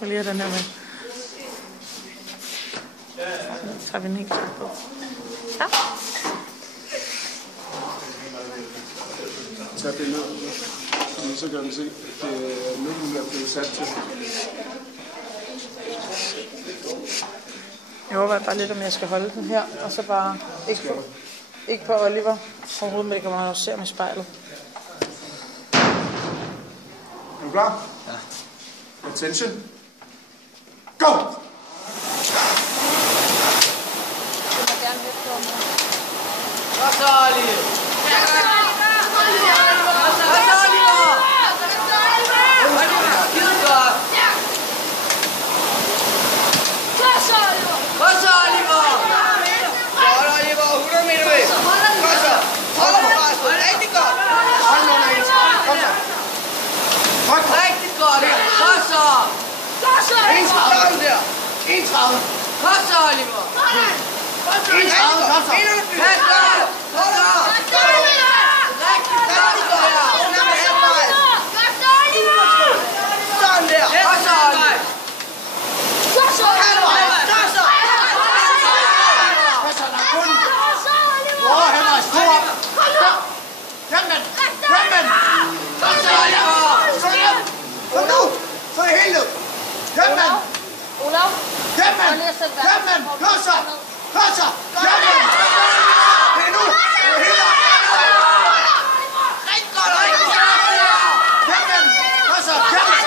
Og lige den her med. Så tager vi den helt tæt på. Ja. Tag billedet, så kan vi se, at midten er blevet sat til. Jeg håber bare lidt, om jeg skal holde den her, og så bare ikke på Oliver overhovedet, men det kan man også se med spejlet. Er du klar? Ja. Attention. Go! Hvad så, Oliver? Rigtig godt! Kom så! 31 der! 31! Kom så, Oliver! 31! Kom så! Pas godt! Kom så! Rigtig godt! Sådan der! Kom så, Oliver! Kom så! Kom så! Henrik, stå op! Jamen! Jamen! Kom så, Oliver! Kom nu! Så er det helt ned! Jamen! Olav! Jamen! Jamen! Kom så! Kom så! Jamen! Det er nu! Det er helt op! Rigtig godt, Oliver! Jamen! Kom så! Jamen!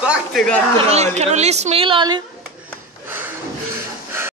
Fuck, det er godt. Kan du lige smile, Olli?